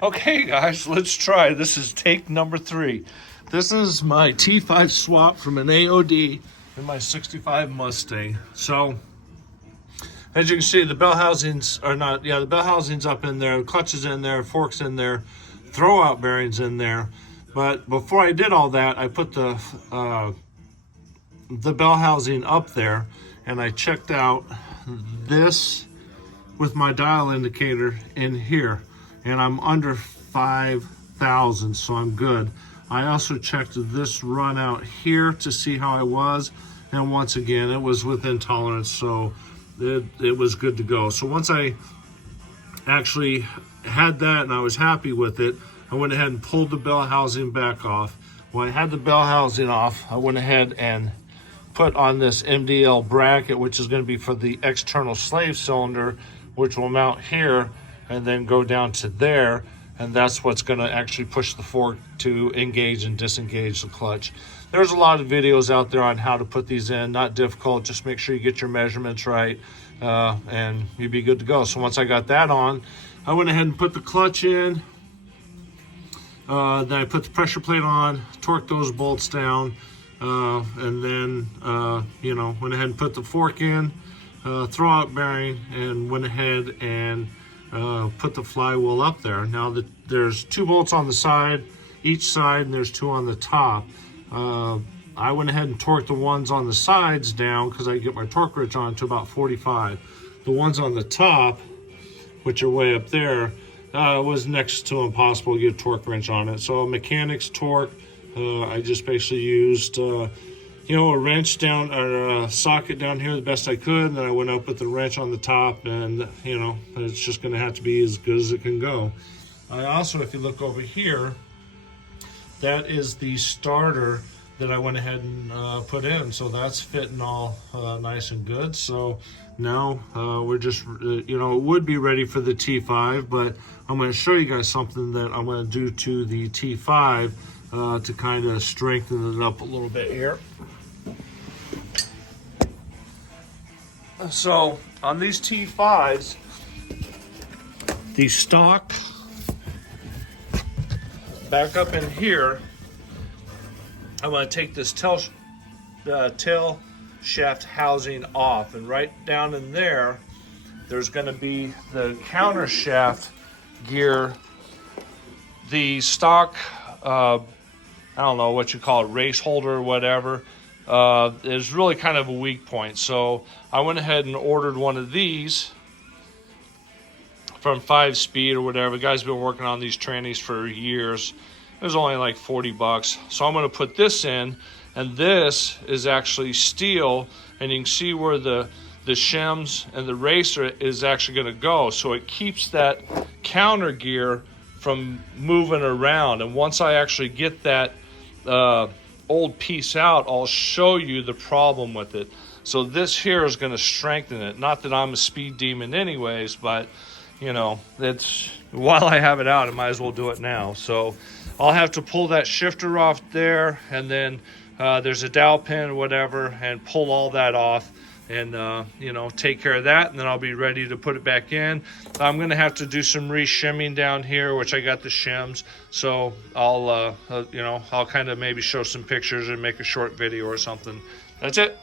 Okay guys, let's try. This is take number 3. This is my T5 swap from an AOD in my 65 Mustang. So, as you can see, the bell housings are not, the bell housings up in there, the clutch is in there, forks in there, throwout bearings in there. But before I did all that, I put the bell housing up there, and I checked out this with my dial indicator in here, and I'm under 5,000, so I'm good. I also checked this run out here to see how I was, and once again it was within tolerance, so it was good to go. So once I actually had that and I was happy with it, I went ahead and pulled the bell housing back off. When I had the bell housing off, I went ahead and put on this MDL bracket, which is going to be for the external slave cylinder, which will mount here and then go down to there, and that's what's going to actually push the fork to engage and disengage the clutch. There's a lot of videos out there on how to put these in, not difficult. Just make sure you get your measurements right, and you'll be good to go. So once I got that on, I went ahead and put the clutch in. Then I put the pressure plate on, torqued those bolts down, and then went ahead and put the fork in, throwout bearing, and went ahead and put the flywheel up there. Now there's 2 bolts on the side, each side, and there's 2 on the top. I went ahead and torqued the ones on the sides down because I get my torque wrench on to about 45. The ones on the top, which are way up there, was next to impossible to get a torque wrench on it. So mechanics torque, I just basically used a wrench down, or a socket down here the best I could, and then I went up with the wrench on the top, and it's just going to have to be as good as it can go. I also, if you look over here, that is the starter that I went ahead and put in, so that's fitting all nice and good. So now we're just, it would be ready for the T5, but I'm going to show you guys something that I'm going to do to the T5 to kind of strengthen it up a little bit here. So on these T5s, the stock back up in here, I'm going to take this tail shaft housing off, and right down in there's going to be the counter shaft gear. The stock, I don't know what you call it, race holder or whatever, is really kind of a weak point. So I went ahead and ordered one of these from 5 Speed or whatever. The guy's been working on these trannies for years. It was only like 40 bucks. So I'm going to put this in, and this is actually steel, and you can see where the shims and the racer is actually going to go. So it keeps that counter gear from moving around. And once I actually get that old piece out, I'll show you the problem with it. So this here is going to strengthen it. Not that I'm a speed demon anyways, but it's, while I have it out, I might as well do it now. So I'll have to pull that shifter off there, and then there's a dowel pin or whatever, and pull all that off, and take care of that, and then I'll be ready to put it back in. I'm going to have to do some re-shimming down here, which I got the shims, so I'll kind of maybe show some pictures and make a short video or something. That's it.